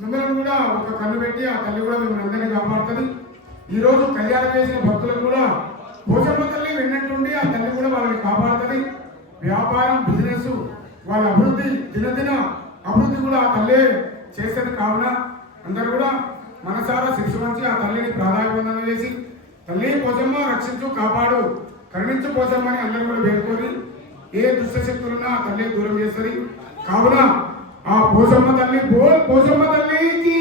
మిమ్మల్ని కూడా ఒక కన్ను పెట్టి ఆ తల్లి కూడా మిమ్మల్ని అందరినీ కాపాడుతుంది. ఈ రోజు కళ్యాణం చేసిన భక్తులకు కూడా పోచమ్మ తల్లి విన్నట్టుండి ఆ తల్లి కూడా వాళ్ళని కాపాడుతుంది. వ్యాపారం బిజినెస్ వాళ్ళ అభివృద్ధి దినదిన అభివృద్ధి కూడా ఆ తల్లి చేసేది. కావున అందరూ కూడా మనసారా శిక్ష వంచి ఆ తల్లిని ప్రాధాన్యవందనం చేసి తల్లి పోచమ్మ రక్షించు కాపాడు కరుణించు పోచమ్మని అందరూ కూడా వేడుకొని ఏ దుష్టశక్తులున్నా ఆ తల్లి దూరం చేస్తుంది. కావున ఆ పోచమ్మ తల్లి పోచమ్మ తల్లికి